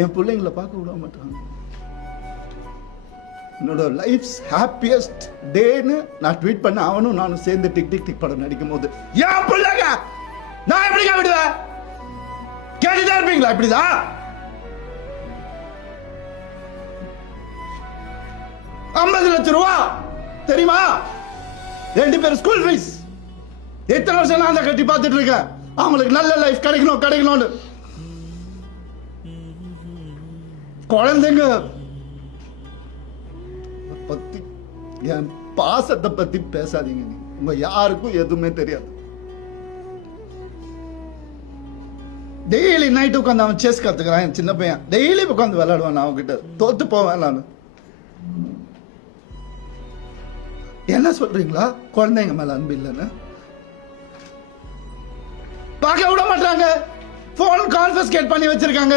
என் பிள்ளைங்களை பார்க்க விட மாட்டாங்க. என்னோட லைஃப்ஸ் ஹாப்பியஸ்ட் டேன்னு நான் ட்வீட் பண்ண அவனும் நானும் சேர்ந்து டிக் டிக் டிக் படம் நடிக்கும் போது என் பிள்ளைங்க நான் எப்படிங்க விடுவேன்? கேட்டுதான் இருப்பீங்களா? இப்படிதான் 50 லட்சம் ரூபா தெரியுமா? 2 பேர் ஸ்கூல் ஃபீஸ். எத்தனை வருஷம் நான் தான் கட்டி பார்த்துட்டு இருக்கேன். அவங்களுக்கு நல்ல லைஃப் கிடைக்கணும்னு. குழந்தைங்க பத்தி, என் பாசத்தை பத்தி பேசாதீங்க. உங்க யாருக்கும் எதுவுமே தெரியாது. டெய்லி நைட் உட்காந்து அவன் செஸ் கத்துக்கிறான். என் சின்ன பையன் டெய்லி உட்காந்து விளையாடுவான். நான் அவன்கிட்ட தோத்து போவேன். நான் என்ன சொல்றீங்களா? குழந்தைங்க மேல அன்பு இல்லைன்னு பார்க்க விட மாட்டாங்க. போன் கான்ஃபிஸ்கேட் பண்ணி வச்சிருக்காங்க.